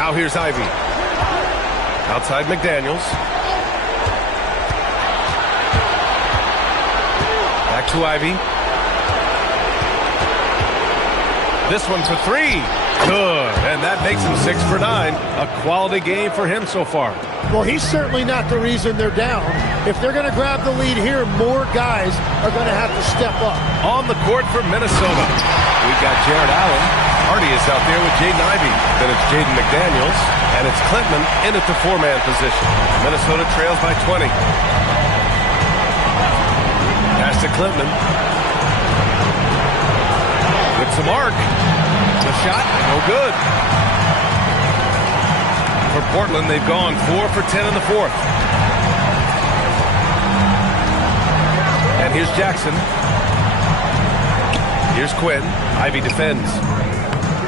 Now here's Ivy. Outside McDaniels. Back to Ivy. This one for three. Good. And that makes him 6 for 9. A quality game for him so far. Well, he's certainly not the reason they're down. If they're going to grab the lead here, more guys are going to have to step up. On the court for Minnesota, we've got Jared Allen. Hardy is out there with Jaden Ivey. Then it's Jaden McDaniels. And it's Klintman in at the 4-man position. Minnesota trails by 20. Pass to Klintman. With some arc. The shot, no good. For Portland, they've gone 4 for 10 in the fourth. And here's Jackson. Here's Quinn. Ivy defends.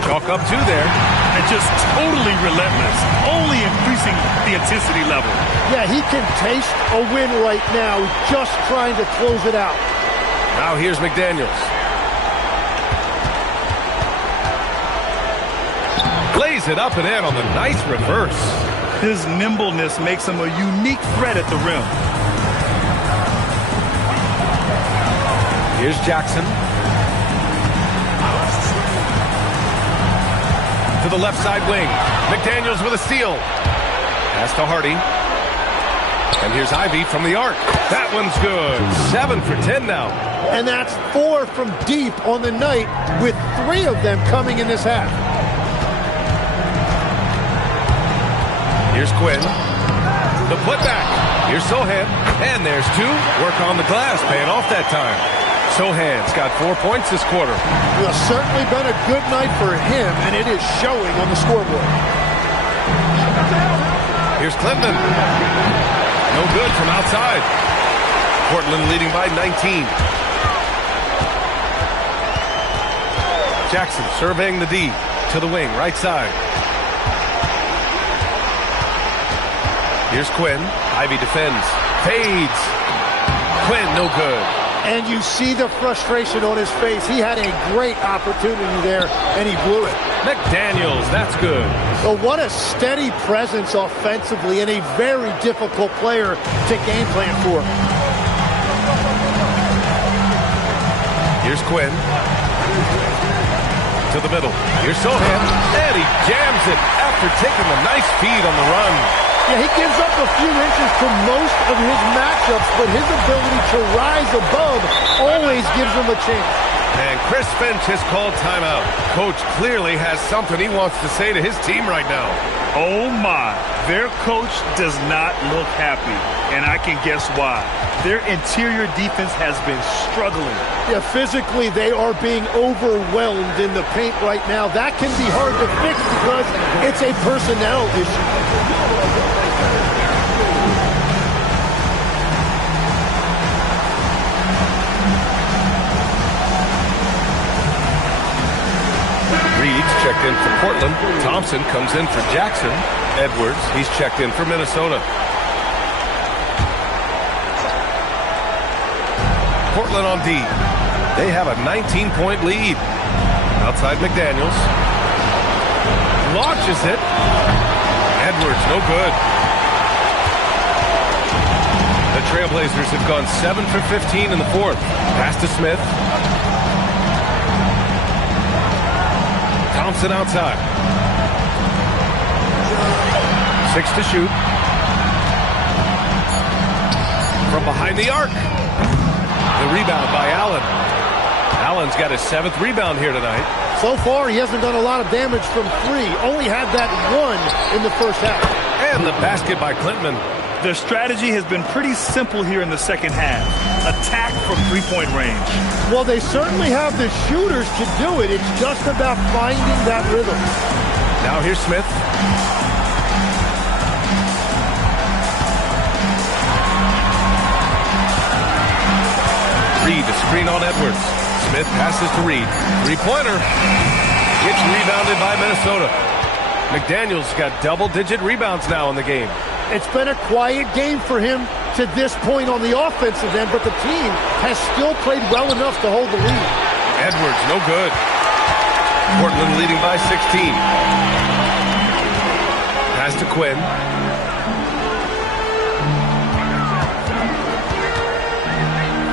Chalk up 2 there. And just totally relentless. Only increasing the intensity level. Yeah, he can taste a win right now. Just trying to close it out. Now here's McDaniels. Lays it up and in on the nice reverse. His nimbleness makes him a unique threat at the rim. Here's Jackson. To the left side wing. McDaniels with a steal. Pass to Hardy. And here's Ivy from the arc. That one's good. 7 for 10 now. And that's 4 from deep on the night, with 3 of them coming in this half. Here's Quinn. The putback. Here's Sohan. And there's 2. Work on the glass, paying off that time. Sohan's got 4 points this quarter. Well, certainly been a good night for him, and it is showing on the scoreboard. Here's Klintman. No good from outside. Portland leading by 19. Jackson surveying the D to the wing, right side. Here's Quinn. Ivy defends. Fades. Quinn, no good. And you see the frustration on his face. He had a great opportunity there, and he blew it. McDaniels, that's good. So what a steady presence offensively, and a very difficult player to game plan for. Here's Quinn. To the middle. Here's Sohan. And he jams it after taking the nice feed on the run. Yeah, he gives up a few inches for most of his matchups, but his ability to rise above always gives him a chance. And Chris Finch has called timeout. Coach clearly has something he wants to say to his team right now. Oh my, their coach does not look happy, and I can guess why. Their interior defense has been struggling. Yeah, physically they are being overwhelmed in the paint right now. That can be hard to fix because it's a personnel issue. Reed's checked in for Portland. Thompson comes in for Jackson. Edwards, he's checked in for Minnesota. Portland on D. They have a 19-point lead. Outside McDaniels. Launches it. Edwards, no good. The Trailblazers have gone 7 for 15 in the fourth. Pass to Smith. Thompson outside. 6 to shoot. From behind the arc. The rebound by Allen. Allen's got his 7th rebound here tonight. So far, he hasn't done a lot of damage from 3. Only had that 1 in the first half. And the basket by Klintman. Their strategy has been pretty simple here in the second half. Attack from three-point range. Well, they certainly have the shooters to do it. It's just about finding that rhythm. Now here's Smith. Reed, the screen on Edwards. Smith passes to Reed. Three-pointer. It's rebounded by Minnesota. McDaniels got double-digit rebounds now in the game. It's been a quiet game for him to this point on the offensive end, but the team has still played well enough to hold the lead. Edwards, no good. Portland leading by 16. to Quinn.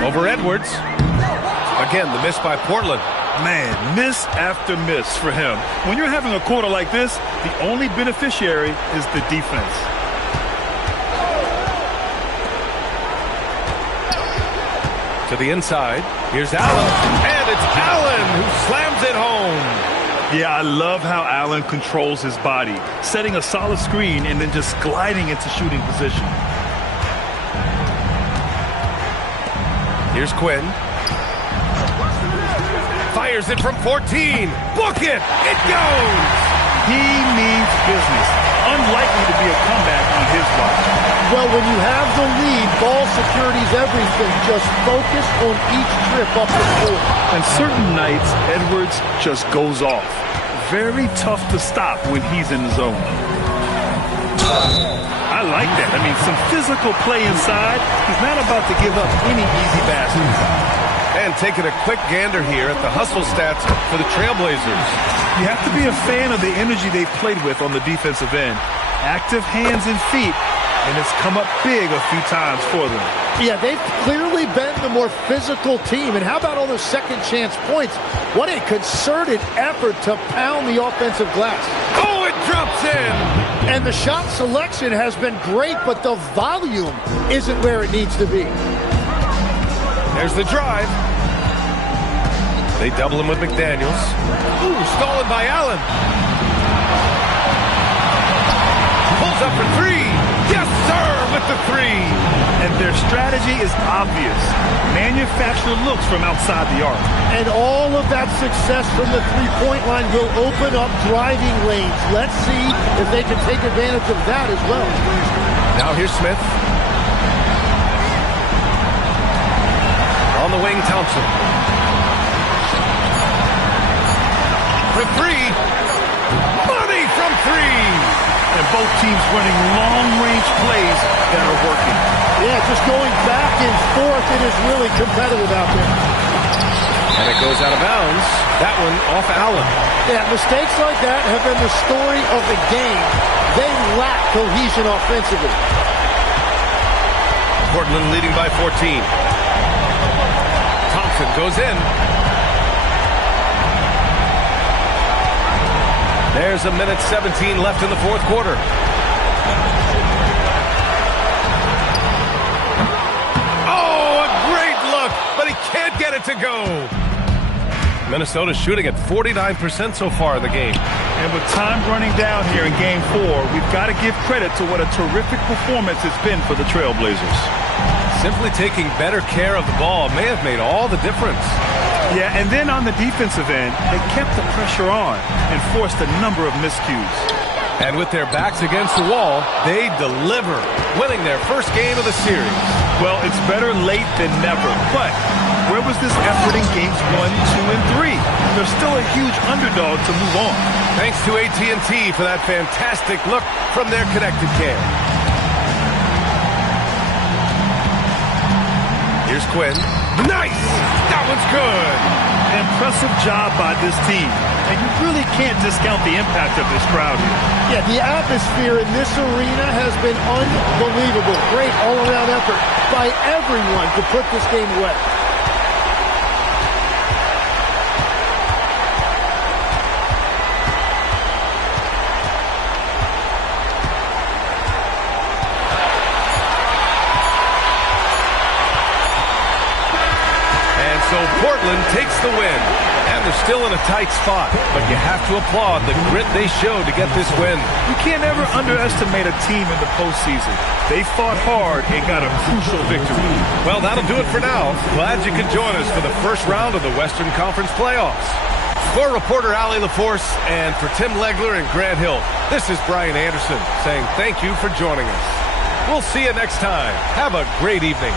Over Edwards. Again, the miss by Portland. Man, miss after miss for him. When you're having a quarter like this, the only beneficiary is the defense. To the inside. Here's Allen. And it's Allen who slams it home. Yeah, I love how Allen controls his body, setting a solid screen and then just gliding into shooting position. Here's Quinn. Fires it from 14. Book it. It goes. He means business. Unlikely to be a comeback on his watch. Well, when you have the lead, ball security is everything. Just focus on each trip up the court. And certain nights, Edwards just goes off. Very tough to stop when he's in the zone. I like that. I mean, some physical play inside. He's not about to give up any easy baskets. And taking a quick gander here at the hustle stats for the Trailblazers. You have to be a fan of the energy they've played with on the defensive end. Active hands and feet, and it's come up big a few times for them. Yeah, they've clearly been the more physical team. And how about all those second chance points? What a concerted effort to pound the offensive glass. Oh, it drops in. And the shot selection has been great, but the volume isn't where it needs to be. There's the drive. They double him with McDaniels. Ooh, stolen by Allen. Pulls up for three. Yes, sir, with the three. And their strategy is obvious. Manufacture looks from outside the arc. And all of that success from the three-point line will open up driving lanes. Let's see if they can take advantage of that as well. Now here's Smith. On the wing, Thompson. For three. Money from three. And both teams running long-range plays that are working. Yeah, just going back and forth. It is really competitive out there. And it goes out of bounds. That one off Allen. Yeah, mistakes like that have been the story of the game. They lack cohesion offensively. Portland leading by 14. Thompson goes in. There's a minute 17 left in the fourth quarter. Oh, a great look, but he can't get it to go. Minnesota's shooting at 49% so far in the game. And with time running down here in Game 4, we've got to give credit to what a terrific performance it's been for the Trailblazers. Simply taking better care of the ball may have made all the difference. Yeah, and then on the defensive end, they kept the pressure on and forced a number of miscues. And with their backs against the wall, they deliver, winning their first game of the series. Well, it's better late than never. But where was this effort in Games 1, 2, and 3? They're still a huge underdog to move on. Thanks to AT&T for that fantastic look from their connected cam. Here's Quinn. Nice! That one's good! Impressive job by this team. And you really can't discount the impact of this crowd here. Yeah, the atmosphere in this arena has been unbelievable. Great all-around effort by everyone to put this game away. So Portland takes the win, and they're still in a tight spot, but you have to applaud the grit they showed to get this win. You can't ever underestimate a team in the postseason. They fought hard and got a crucial victory. Well, that'll do it for now. Glad you could join us for the first round of the Western Conference playoffs. For reporter Allie LaForce and for Tim Legler and Grant Hill, this is Brian Anderson saying thank you for joining us. We'll see you next time. Have a great evening.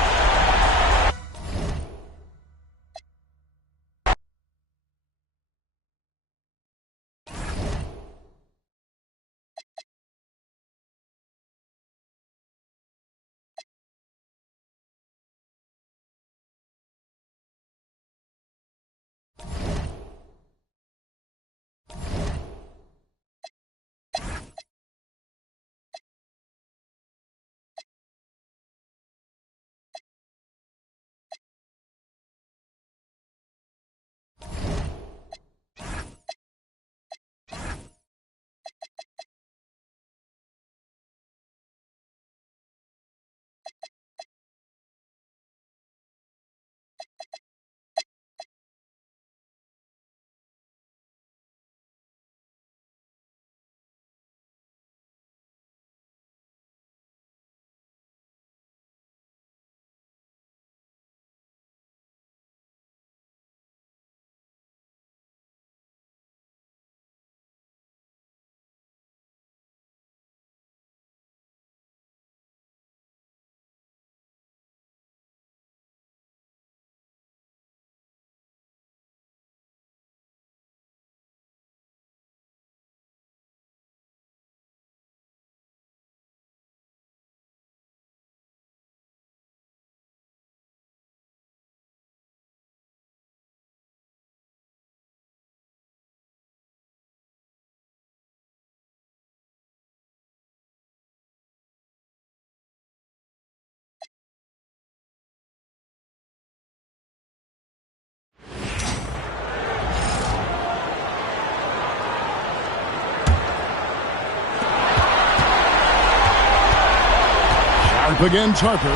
against Harper.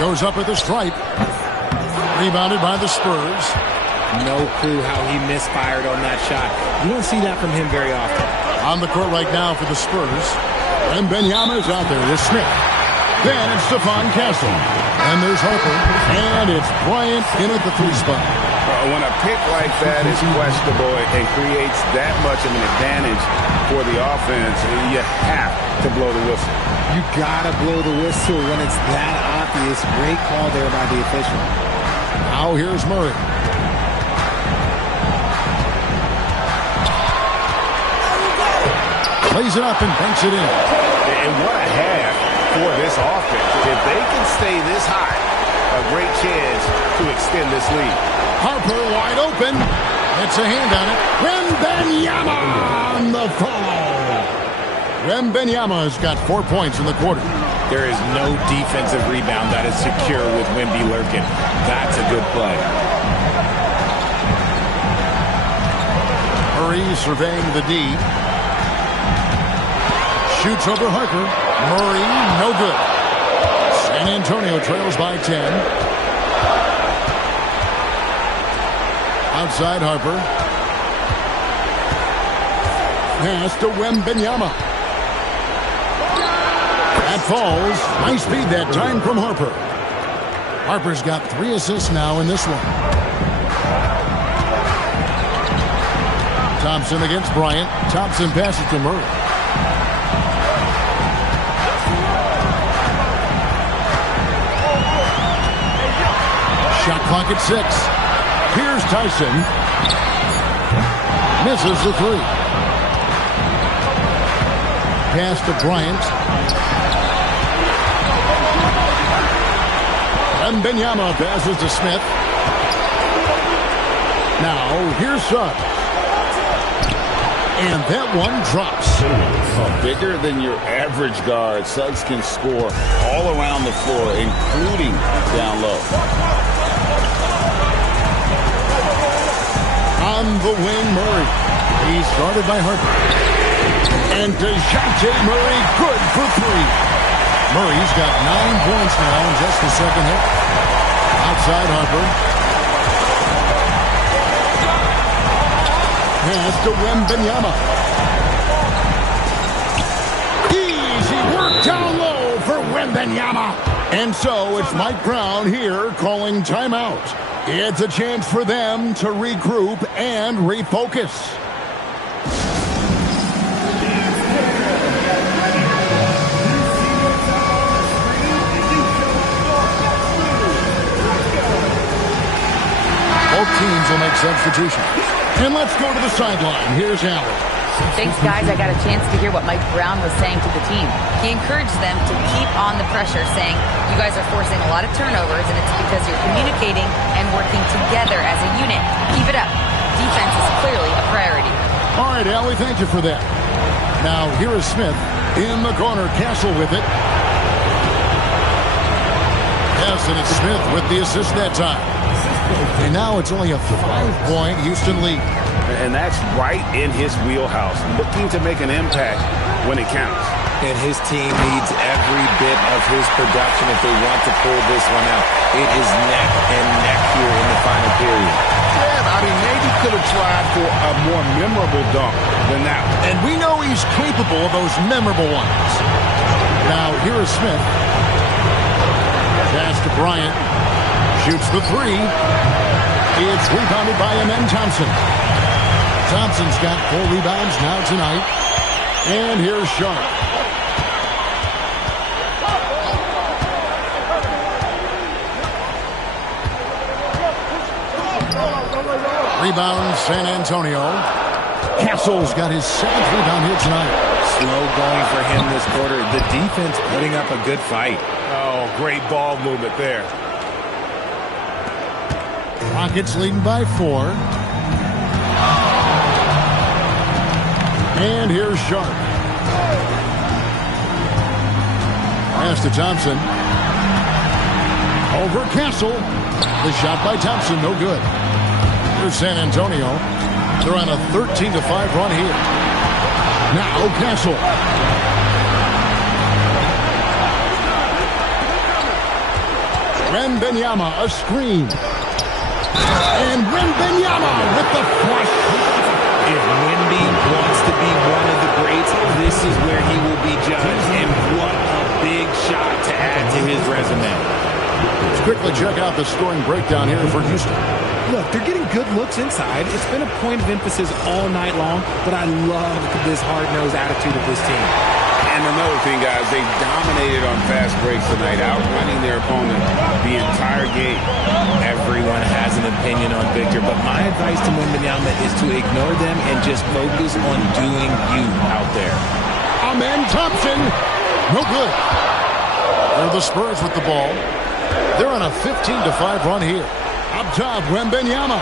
Goes up at the stripe. Rebounded by the Spurs. No clue how he misfired on that shot. You don't see that from him very often. On the court right now for the Spurs. And Wembanyama is out there with Smith. Then it's Stephon Castle. And there's Harper. And it's Bryant in at the 3 spot. When a pick like that is questionable and creates that much of an advantage for the offense, you have to blow the whistle. You gotta blow the whistle when it's that obvious. Great call there by the official. Now here's Murray. Plays it up and banks it in. And what a half for this offense. If they can stay this high, a great chance to extend this lead. Harper wide open. It's a hand on it. Wembanyama on the follow. Wembanyama has got 4 points in the quarter. There is no defensive rebound that is secure with Wemby lurking. That's a good play. Murray surveying the D. Shoots over Harper. Murray, no good. San Antonio trails by 10. Outside Harper. Pass to Wembanyama. That falls. Nice speed that time from Harper. Harper's got 3 assists now in this one. Thompson against Bryant. Thompson passes to Murray. Shot clock at 6. Here's Tyson. Misses the 3. Pass to Bryant. And Wembanyama passes to Smith. Now, here's Suggs. And that one drops. Bigger than your average guard, Suggs can score all around the floor, including down low. On the wing, Murray. He's guarded by Harper. And DeJounte Murray, good for 3. Murray's got 9 points now in just the second hit. Outside Harper. Pass to Wembanyama. Easy work down low for Wembanyama. And so it's Mike Brown here calling timeout. It's a chance for them to regroup and refocus. Both teams will make substitutions. And let's go to the sideline. Here's Allen. Thanks, guys. I got a chance to hear what Mike Brown was saying to the team. He encouraged them to keep on the pressure, saying, you guys are forcing a lot of turnovers, and it's because you're communicating and working together as a unit. Keep it up. Defense is clearly a priority. All right, Allie, thank you for that. Now, here is Smith in the corner. Castle with it. Yes, and it's Smith with the assist that time. And now it's only a 5-point Houston lead. And that's right in his wheelhouse, looking to make an impact when it counts. And his team needs every bit of his production if they want to pull this one out. It is neck and neck here in the final period. Yeah, I mean, maybe could have tried for a more memorable dunk than that one. And we know he's capable of those memorable ones. Now, here is Smith. Pass to Bryant. Shoots the 3. It's rebounded by Amen Thompson. Thompson's got 4 rebounds now tonight. And here's Sharp. Rebound San Antonio. Castle's got his 7th rebound here tonight. Slow going for him this quarter. The defense putting up a good fight. Oh, great ball movement there. Rockets leading by 4. And here's Sharp. Pass to Thompson. Over Castle. The shot by Thompson, no good. Here's San Antonio. They're on a 13-5 run here. Now Castle. Wembanyama, a screen. And Wembanyama with the flush. If Wemby wants to be one of the greats, this is where he will be judged. And what a big shot to add to his resume. Let's quickly check out the scoring breakdown here for Houston. Look, they're getting good looks inside. It's been a point of emphasis all night long, but I love this hard-nosed attitude of this team. And another thing, guys, they dominated on fast breaks tonight, outrunning their opponent the entire game. Everyone has an opinion on Victor, but my advice to Wembanyama is to ignore them and just focus on doing you out there. Amen Thompson. No good. They're the Spurs with the ball. They're on a 15-5 run here. Up top, Wembanyama.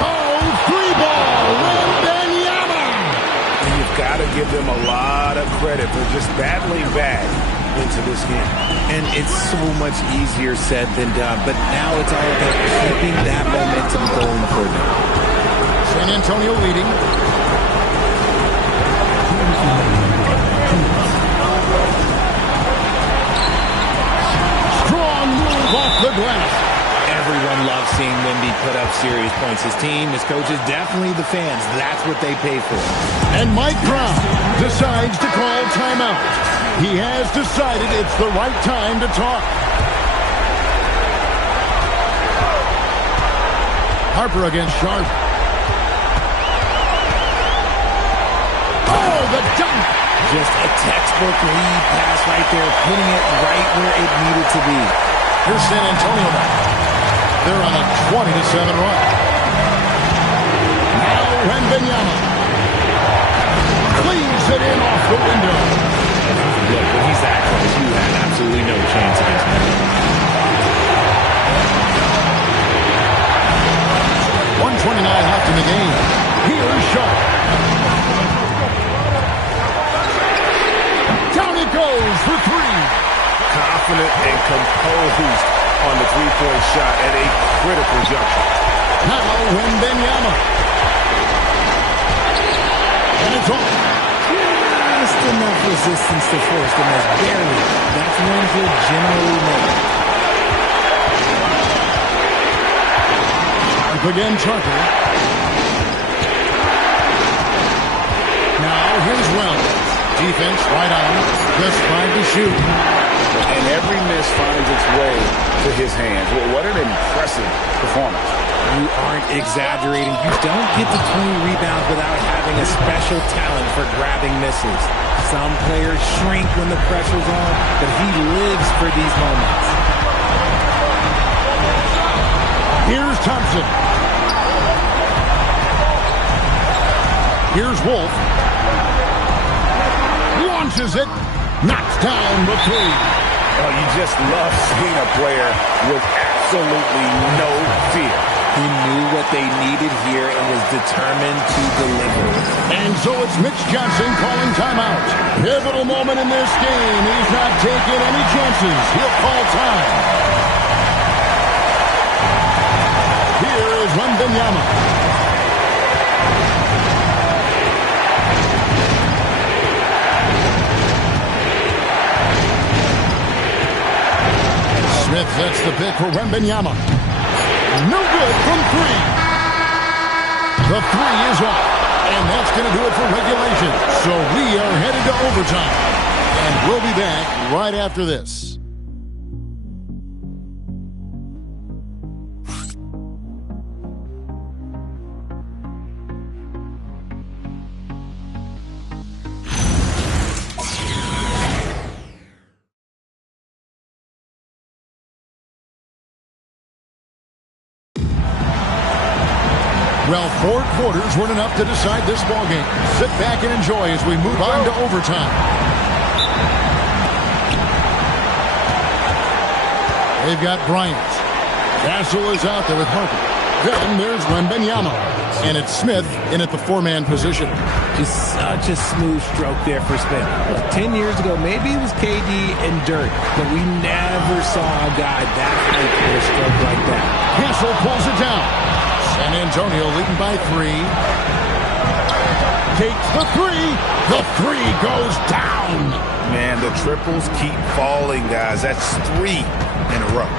Oh, free ball, Wembanyama! And you've got to give them a lot of credit for just battling back into this game. And it's so much easier said than done, but now it's all about keeping that momentum going for them. San Antonio leading. Strong move off the glass. Everyone loves seeing Wemby put up serious points. His team, his coaches, definitely the fans. That's what they pay for. And Mike Brown decides to call timeout. He has decided it's the right time to talk. Harper against Sharp. Oh, the dunk! Just a textbook lead pass right there, putting it right where it needed to be. Here's San Antonio now. They're on a 20-7 run. Now Wembanyama cleans it in off the window. Look, when he's that close, you have absolutely no chance against him. 1:29 left in the game. Here's Sharp. Down it goes for three. Confident and composed on the three-point shot at a critical juncture. Now Wembanyama. And it's off. Just enough resistance to force them as barely. That's when he'll generally make. Up again, Charter. Now here's Wells. Defense right on. Just 5 to shoot. And every miss finds its way to his hands. Well, what an impressive performance. You aren't exaggerating. You don't get to 20 rebounds without having a special talent for grabbing misses. Some players shrink when the pressure's on, but he lives for these moments. Here's Thompson. Here's Wolf. Launches it. Knocks down the three. Oh, you just love seeing a player with absolutely no fear. He knew what they needed here and was determined to deliver. And so it's Mitch Johnson calling timeout. Pivotal moment in this game. He's not taking any chances. He'll call time. Here is Wembanyama. Smith sets the pick for Wembanyama. No good from three. The three is off. And that's going to do it for regulation. So we are headed to overtime. And we'll be back right after this. Well, 4 quarters weren't enough to decide this ballgame. Sit back and enjoy as we move on to overtime. They've got Bryant. Castle is out there with Harper. Then there's Wembanyama. And it's Smith in at the 4-man position. Just such a smooth stroke there for Smith. 10 years ago, maybe it was KD and Dirk, but we never saw a guy that height with a stroke like that. Castle pulls it down. San Antonio leading by 3. Takes the 3. The 3 goes down. Man, the triples keep falling, guys. That's 3 in a row.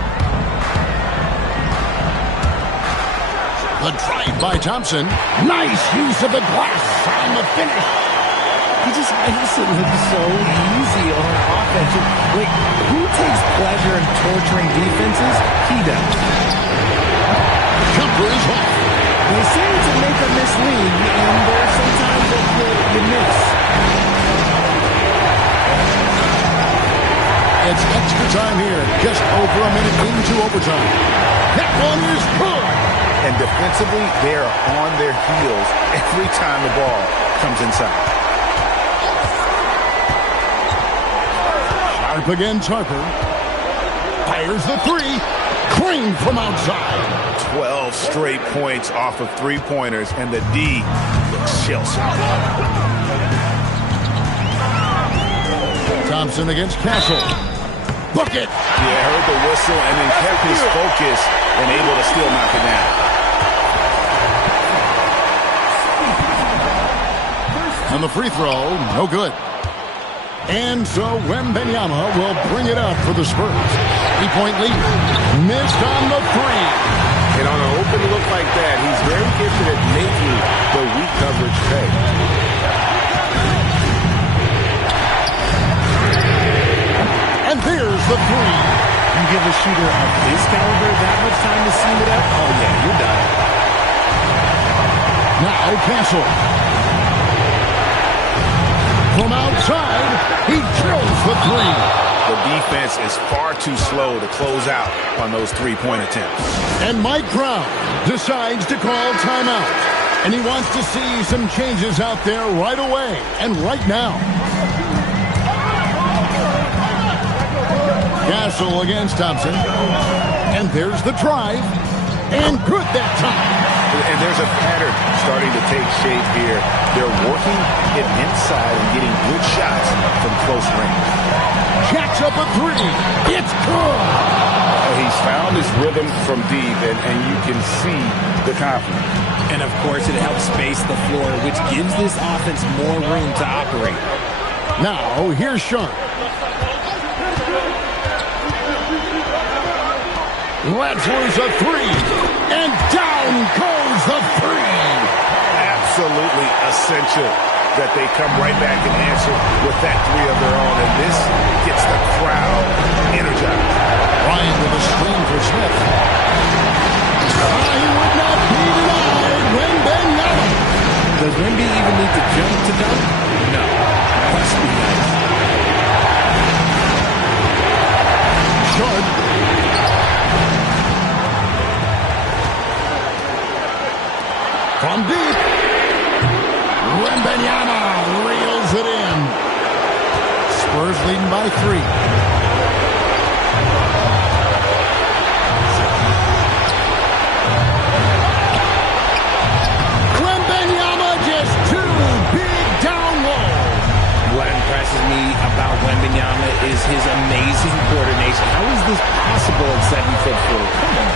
The drive by Thompson. Nice use of the glass on the finish. He just makes it look so easy on offense. Like, who takes pleasure in torturing defenses? He does. Jumper is off. They seem to make a mislead, and there's sometimes that you miss. It's extra time here. Just over a minute into overtime. That one is good. And defensively, they are on their heels every time the ball comes inside. Sharp against Harper. Fires the three. Green from outside. 12 straight points off of three-pointers, and the D looks shell-shocked. Thompson against Castle. Book it. Yeah, heard the whistle and then kept his focus and able to still knock it down. And the free throw, no good. And so Wembanyama will bring it up for the Spurs. 3-point lead. Missed on the three. And on an open look like that, he's very gifted at making the weak coverage pay. And there's the three. You give a shooter of his caliber that much time to seam it up? Oh, yeah, you're done. Now Castle. From outside, he drills the three. The defense is far too slow to close out on those three-point attempts. And Mike Brown decides to call timeout. And he wants to see some changes out there right away and right now. Castle against Thompson. And there's the drive. And good that time. And there's a pattern starting to take shape here. They're working it inside and getting good shots from close range. Jacks up a three. It's good. He's found his rhythm from deep, and you can see the confidence. And, of course, it helps space the floor, which gives this offense more room to operate. Now, here's Sharp. Lets loose a three. And down goes the three. Absolutely essential that they come right back and answer with that three of their own. And this gets the crowd energized. Ryan with a screen for Smith. He would not be denied. Wembanyama. Does Wemby even need to jump to dunk? No. Must be nice. Short. From deep. Wembanyama reels it in. Spurs leading by three. Wembanyama just too big down low. What impresses me about Wembanyama is his amazing coordination. How is this possible at 7'4"? Come on.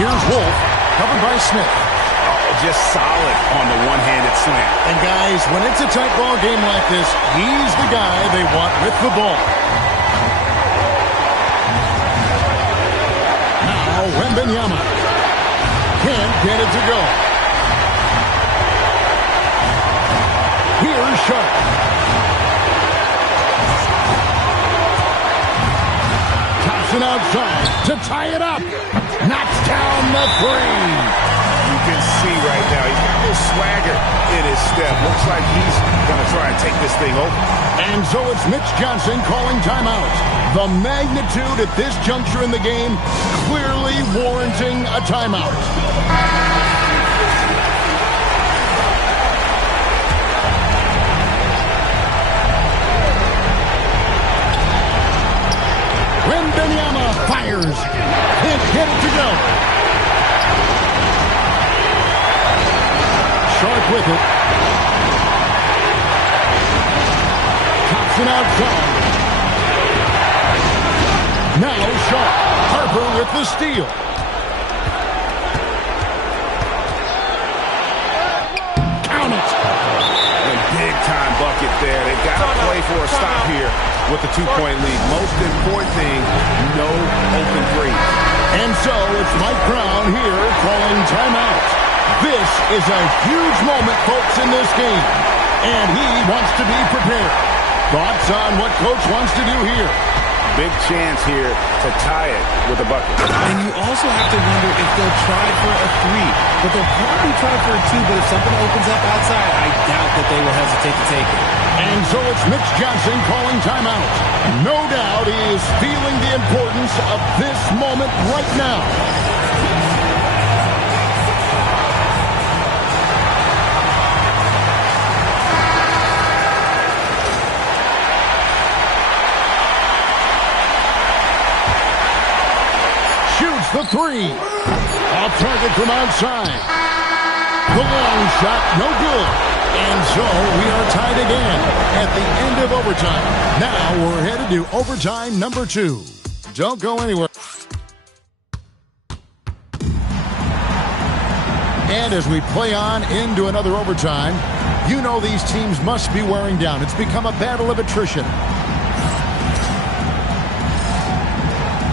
Here's Wolf, covered by Smith. Just solid on the one-handed slam. And guys, when it's a tight ball game like this, he's the guy they want with the ball. Now Wembanyama can't get it to go. Here's Sharp. Thompson outside to tie it up. Knocks down the three. You can see right now he's got a little swagger in his step. Looks like he's going to try and take this thing over. And so it's Mitch Johnson calling timeout. The magnitude at this juncture in the game clearly warranting a timeout. Wembanyama fires. Can't get it to go. Sharp with it. Thompson outside. Now Sharp. Harper with the steal. Count it. A big-time bucket there. They've got to play for a stop here with the 2-point lead. Most important thing, no open threes. And so it's Mike Brown here calling timeout. This is a huge moment, folks, in this game. And he wants to be prepared. Thoughts on what Coach wants to do here? Big chance here to tie it with a bucket. And you also have to wonder if they'll try for a 3. But they'll probably try for a 2, but if something opens up outside, I doubt that they will hesitate to take it. And so it's Mitch Johnson calling timeout. No doubt he is feeling the importance of this moment right now. The 3. Off target from outside. The long shot, no good. And so we are tied again at the end of overtime. Now we're headed to overtime number 2. Don't go anywhere. And as we play on into another overtime, you know these teams must be wearing down. It's become a battle of attrition.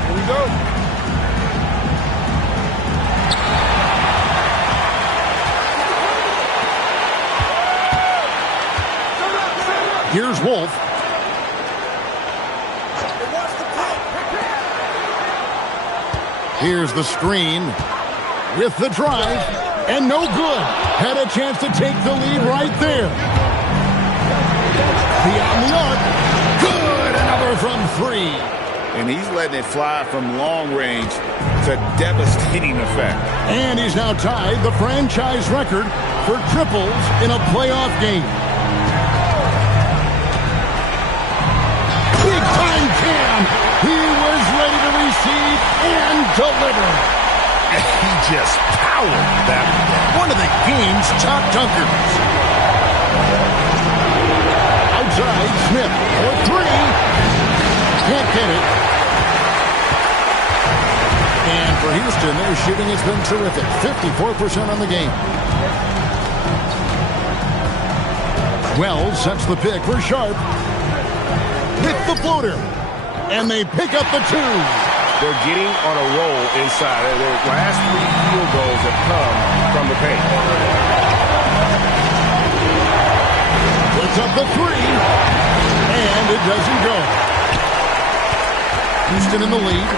Here we go. Here's Wolf. Here's the screen with the drive, and no good. Had a chance to take the lead right there. Beyond the arc. Good. Another from 3. And he's letting it fly from long range to devastating effect. And he's now tied the franchise record for triples in a playoff game. He was ready to receive and deliver. He just powered that. One of the game's top dunkers. Outside, Smith for 3. Can't get it. And for Houston, their shooting has been terrific. 54% on the game. Wells sets the pick for Sharp. With the floater. And they pick up the 2. They're getting on a roll inside. Their last 3 field goals have come from the paint. Puts up the 3. And it doesn't go. Houston in the lead.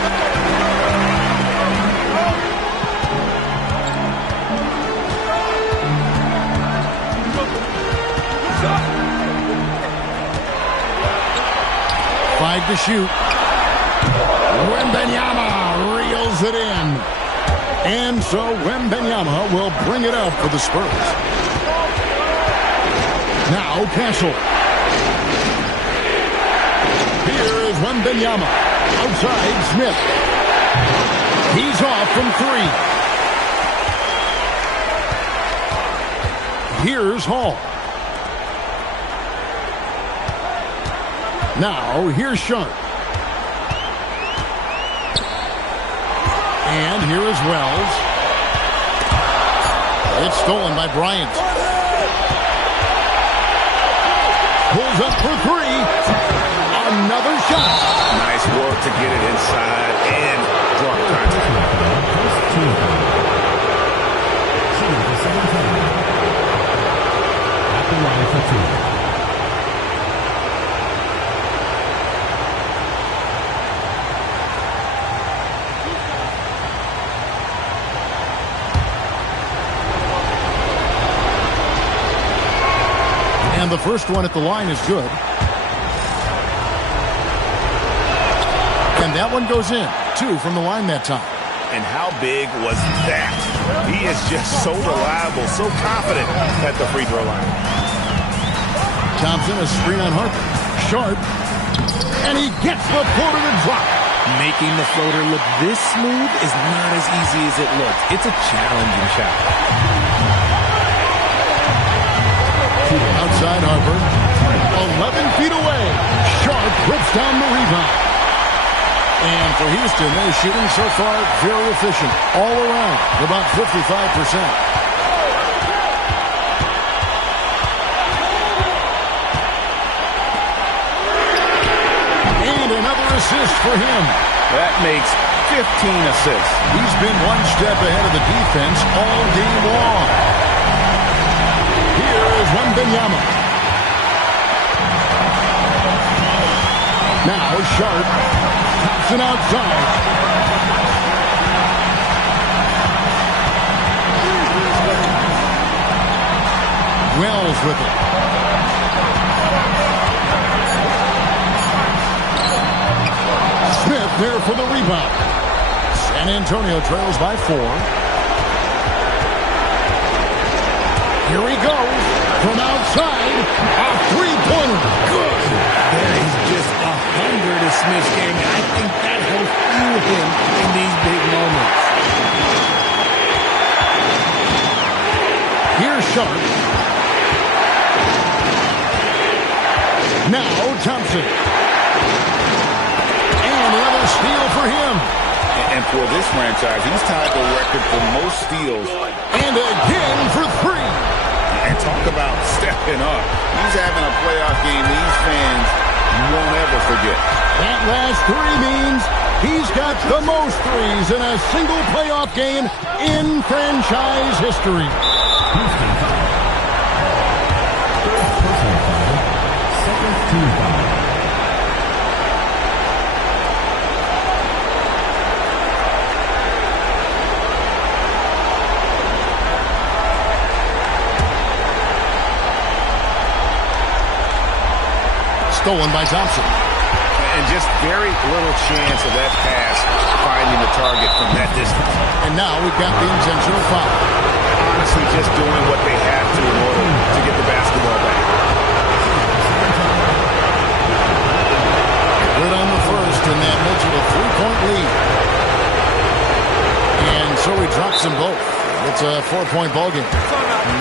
Five to shoot. Wembanyama reels it in. And so Wembanyama will bring it up for the Spurs. Now Castle. Here is Wembanyama. Outside Smith. He's off from 3. Here's Hall. Now, here's Sharp. And here is Wells. It's stolen by Bryant. Pulls up for 3. Another shot. Nice work to get it inside and draw contact. At the line for 2. And the first one at the line is good. And that one goes in. 2 from the line that time. And how big was that? He is just so reliable, so confident at the free throw line. Thompson, a screen on Harper. Sharp. And he gets the floater to drop. Making the floater look this smooth is not as easy as it looks. It's a challenging shot. Outside Harper. 11 feet away. Sharp puts down the rebound. And for Houston, they're shooting so far very efficient. All around, about 55%. assist for him. That makes 15 assists. He's been one step ahead of the defense all game long. Here is Wembanyama. Now Sharp. Thompson outside. Wells with it. Smith there for the rebound. San Antonio trails by 4. Here he goes from outside. A three-pointer. Good. There is just a hunger to Smith's game. I think that helps fuel him in these big moments. Here's Sharp. Now Thompson. And another steal for him. And for this franchise, he's tied the record for most steals. And again for 3. And talk about stepping up. He's having a playoff game these fans won't ever forget. That last 3 means he's got the most threes in a single playoff game in franchise history. Stolen by Thompson. And just very little chance of that pass finding the target from that distance. And now we've got the intentional foul. Honestly, just doing what they have to in order to get the basketball back. Good on the first, and that makes it a 3-point lead. And so he drops them both. It's a 4-point ballgame.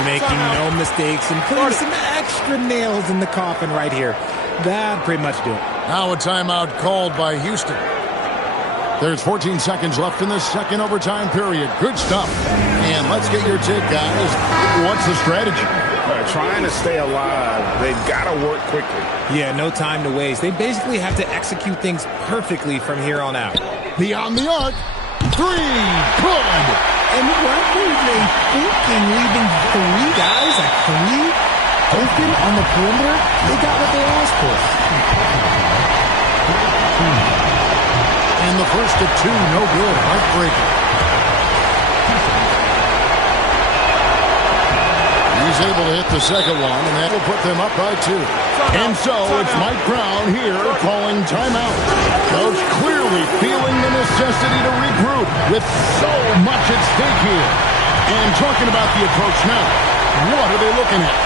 Making no mistakes and putting some extra nails in the coffin right here. That pretty much do it. Now a timeout called by Houston. There's 14 seconds left in the second overtime period. Good stuff. And let's get your take, guys. What's the strategy? Trying to stay alive. They've got to work quickly. Yeah, no time to waste. They basically have to execute things perfectly from here on out. Beyond the arc. 3. Good. And what were they thinking, leaving 3 guys at 3 open on the perimeter? They got what they asked for. And the first of 2, no good. Heartbreaking. He's able to hit the second one, and that will put them up by 2. And so it's Mike Brown here calling timeout. Coach clearly feeling the necessity to regroup with so much at stake here. And talking about the approach now, what are they looking at?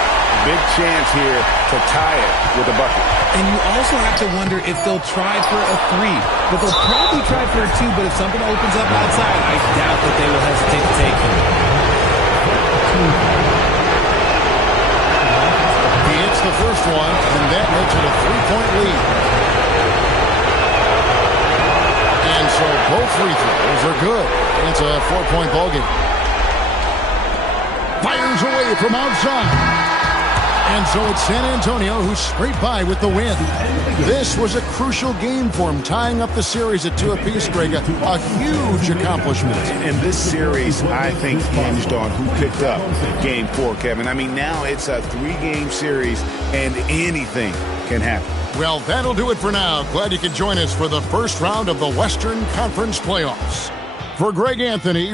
Big chance here to tie it with a bucket. And you also have to wonder if they'll try for a 3. But they'll probably try for a 2, but if something opens up outside, I doubt that they will hesitate to take him. He hits the first one, and that makes it a 3-point lead. And so both free throws are good. It's a 4-point ballgame. Fires away from outside. And so it's San Antonio who scraped by with the win. This was a crucial game for him, tying up the series at 2 apiece, Greg. A huge accomplishment. And this series, I think, hinged on who picked up Game 4, Kevin. I mean, now it's a 3-game series, and anything can happen. Well, that'll do it for now. Glad you could join us for the first round of the Western Conference playoffs. For Greg Anthony.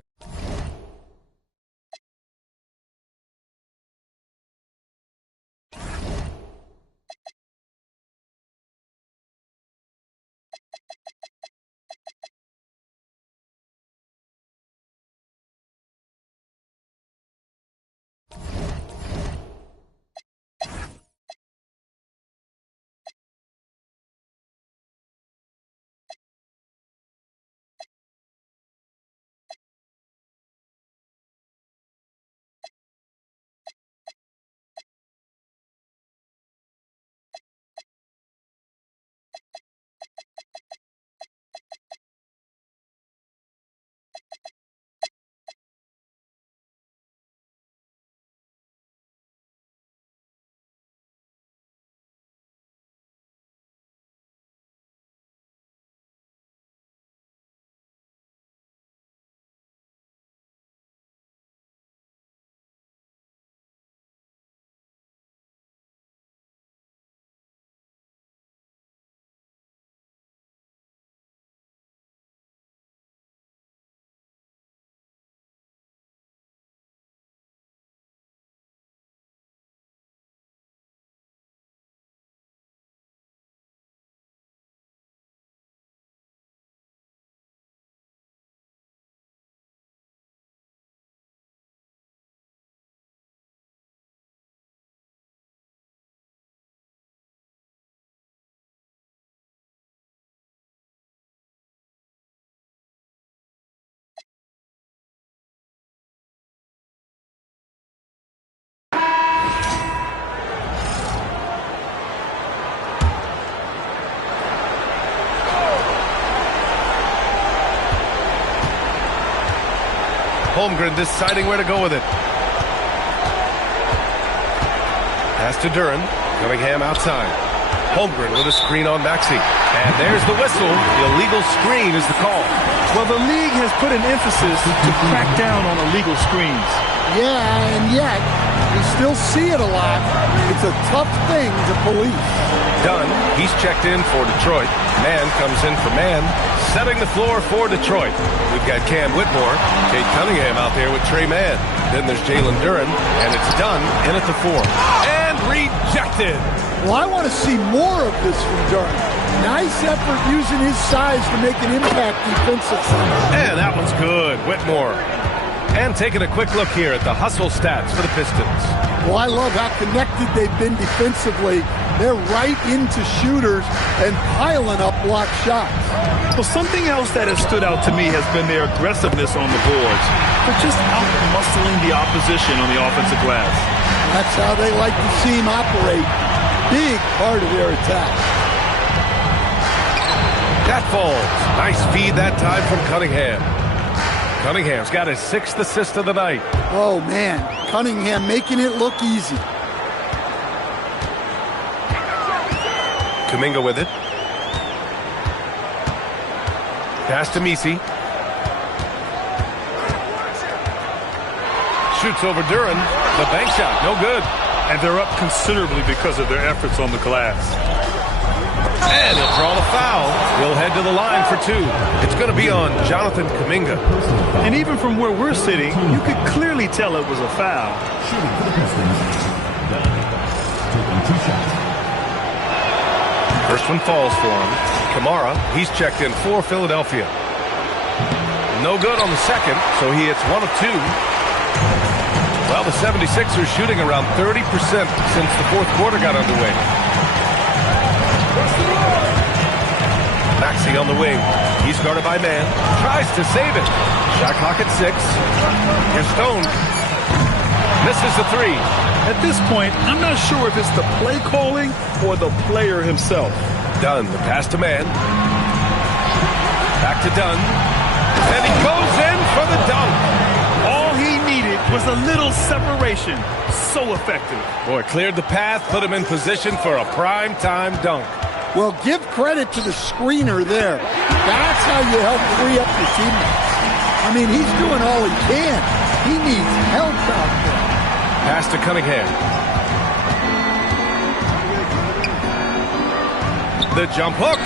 Holmgren deciding where to go with it. Pass to Duren. Cunningham outside. Holmgren with a screen on Maxey. And there's the whistle. The illegal screen is the call. Well, the league has put an emphasis to crack down on illegal screens. Yeah, and yet, we still see it a lot. It's a tough thing to police. Dunn, he's checked in for Detroit. Mann comes in for Mann, setting the floor for Detroit. We've got Cam Whitmore, Kate Cunningham out there with Trey Mann. Then there's Jalen Duren, and it's Dunn in at the 4. And rejected. Well, I want to see more of this from Duren. Nice effort using his size to make an impact defensively. And that one's good, Whitmore. And taking a quick look here at the hustle stats for the Pistons. Well, I love how connected they've been defensively. They're right into shooters and piling up block shots. Well, something else that has stood out to me has been their aggressiveness on the boards. They're just out-muscling the opposition on the offensive glass. That's how they like to see him operate. Big part of their attack. That falls. Nice feed that time from Cunningham. Cunningham's got his 6th assist of the night. Oh, man. Cunningham making it look easy. Kuminga with it. Pass to Messi. Shoots over Duren. The bank shot, no good. And they're up considerably because of their efforts on the glass. And he'll draw the foul. He'll head to the line for 2. It's going to be on Jonathan Kuminga. And even from where we're sitting, you could clearly tell it was a foul. First one falls for him. Kamara, he's checked in for Philadelphia. No good on the second, so he hits 1 of 2. Well, the 76ers shooting around 30% since the 4th quarter got underway. Maxey on the wing. He's guarded by Mann. Tries to save it. Shot clock at 6. Here's Stone. Misses the 3. At this point, I'm not sure if it's the play calling or the player himself. Dunn, the pass to Mann. Back to Dunn. And he goes in for the dunk. All he needed was a little separation. So effective. Boy, cleared the path, put him in position for a prime-time dunk. Well, give credit to the screener there. That's how you help free up your teammates. I mean, he's doing all he can. He needs help out there. Pass to Cunningham. The jump hook.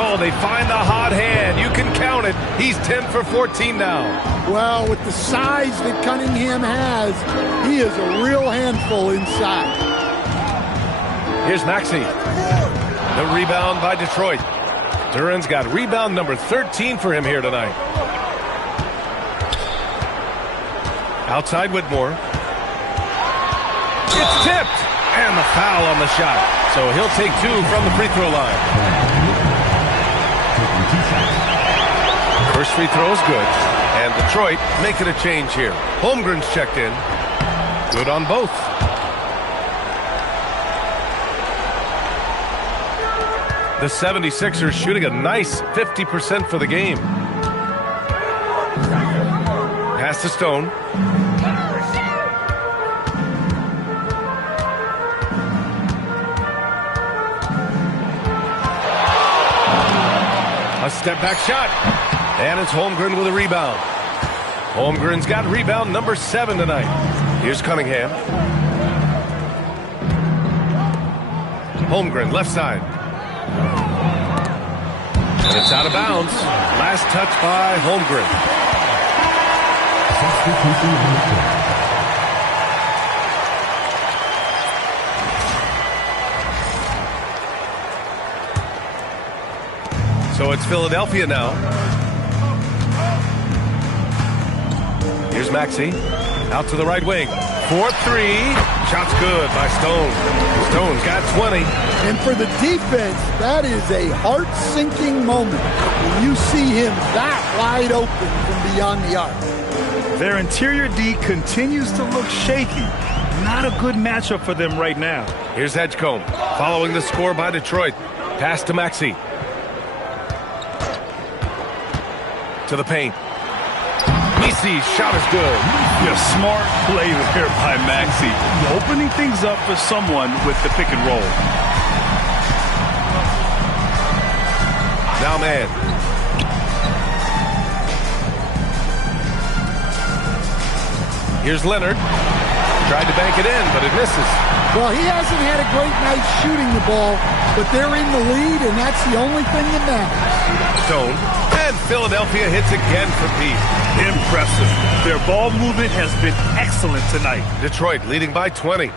Oh, they find the hot hand. You can count it. He's 10 for 14 now. Well, with the size that Cunningham has, he is a real handful inside. Here's Maxey. The rebound by Detroit. Duren's got rebound number 13 for him here tonight. Outside Whitmore. It's tipped. And the foul on the shot. So he'll take 2 from the free throw line. First free throw is good. And Detroit making a change here. Holmgren's checked in. Good on both. The 76ers shooting a nice 50% for the game. Pass to Stone. A step-back shot. And it's Holmgren with a rebound. Holmgren's got rebound number 7 tonight. Here's Cunningham. Holmgren, left side. And it's out of bounds. Last touch by Holmgren. So it's Philadelphia now. Here's Maxey. Out to the right wing. 4-3. Shot's good by Stone. Stone's got 20. And for the defense, that is a heart-sinking moment when you see him that wide open from beyond the arc. Their interior D continues to look shaky. Not a good matchup for them right now. Here's Edgecombe following the score by Detroit. Pass to Maxey. To the paint. Misi's shot is good. Yeah, smart play there by Maxey. Opening things up for someone with the pick and roll. Now man. Here's Leonard. Tried to bank it in, but it misses. Well, he hasn't had a great night shooting the ball, but they're in the lead, and that's the only thing that matters. Stone. And Philadelphia hits again for Pete. Impressive. Their ball movement has been excellent tonight. Detroit leading by 20.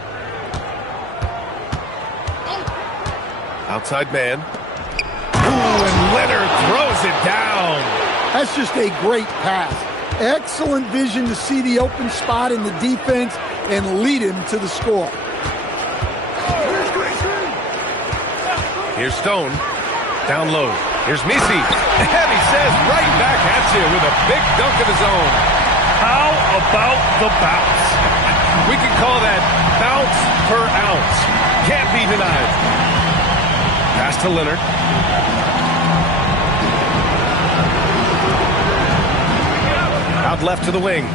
Outside man. Ooh, and Leonard throws it down. That's just a great pass. Excellent vision to see the open spot in the defense and lead him to the score. Here's Stone. Down low. Here's Misi. And he says right back at you with a big dunk of his own. How about the bounce? We could call that bounce per ounce. Can't be denied. Pass to Leonard. Out left to the wing.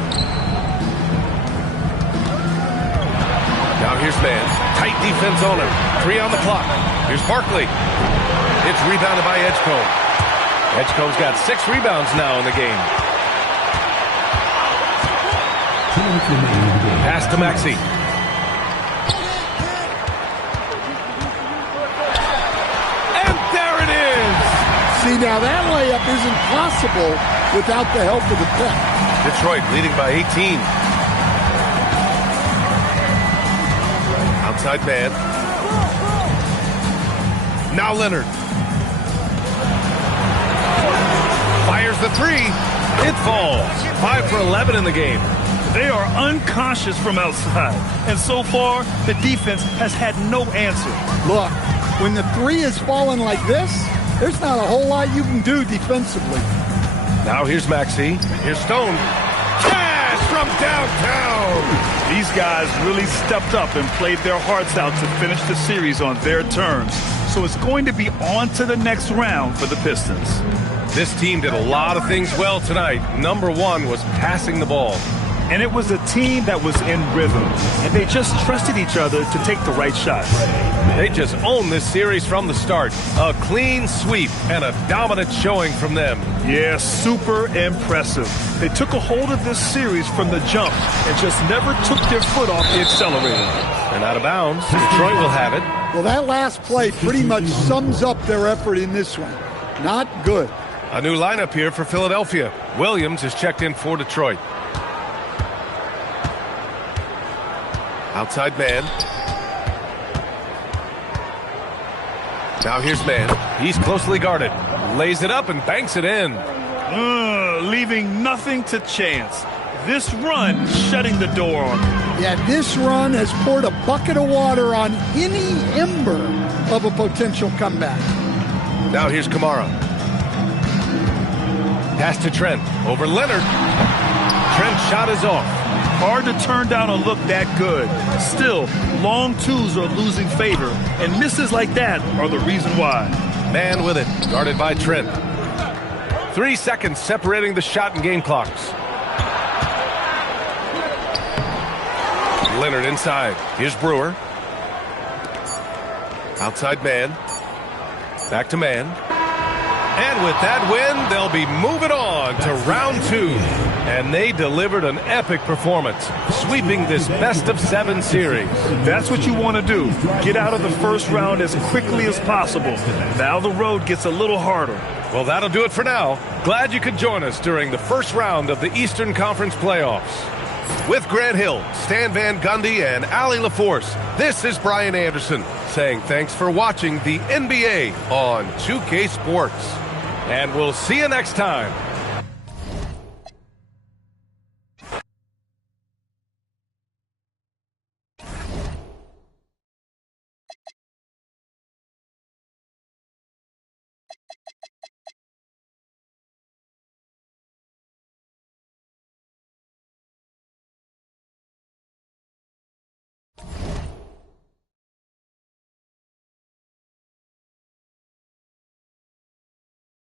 Now here's man. Tight defense on him. 3 on the clock. Here's Barkley. It's rebounded by Edgecombe. Edgecombe's got 6 rebounds now in the game. Pass to Maxey. And there it is! See, now that layup isn't possible without the help of the pick. Detroit leading by 18. Outside man. Now Leonard. Fires the 3. It falls. 5 for 11 in the game. They are unconscious from outside. And so far, the defense has had no answer. Look, when the 3 is falling like this, there's not a whole lot you can do defensively. Now here's Maxey. Here's Stone. Cash from downtown. These guys really stepped up and played their hearts out to finish the series on their terms. So it's going to be on to the next round for the Pistons. This team did a lot of things well tonight. Number 1 was passing the ball. And it was a team that was in rhythm. And they just trusted each other to take the right shots. They just owned this series from the start. A clean sweep and a dominant showing from them. Yeah, super impressive. They took a hold of this series from the jump and just never took their foot off the accelerator. And out of bounds. Detroit will have it. Well, that last play pretty much sums up their effort in this one. Not good. A new lineup here for Philadelphia. Williams is checked in for Detroit. Outside man. Now here's man. He's closely guarded. Lays it up and banks it in. Leaving nothing to chance. This run shutting the door on them. Yeah, this run has poured a bucket of water on any ember of a potential comeback. Now here's Kamara. Pass to Trent. Over Leonard. Trent's shot is off. Hard to turn down a look that good. Still, long twos are losing favor, and misses like that are the reason why. Man with it, guarded by Trent. 3 seconds separating the shot and game clocks. Leonard inside. Here's Brewer. Outside man. Back to man. And with that win, they'll be moving on to round 2. And they delivered an epic performance, sweeping this best-of-7 series. That's what you want to do. Get out of the first round as quickly as possible. Now the road gets a little harder. Well, that'll do it for now. Glad you could join us during the first round of the Eastern Conference playoffs. With Grant Hill, Stan Van Gundy, and Allie LaForce, this is Brian Anderson saying thanks for watching the NBA on 2K Sports. And we'll see you next time.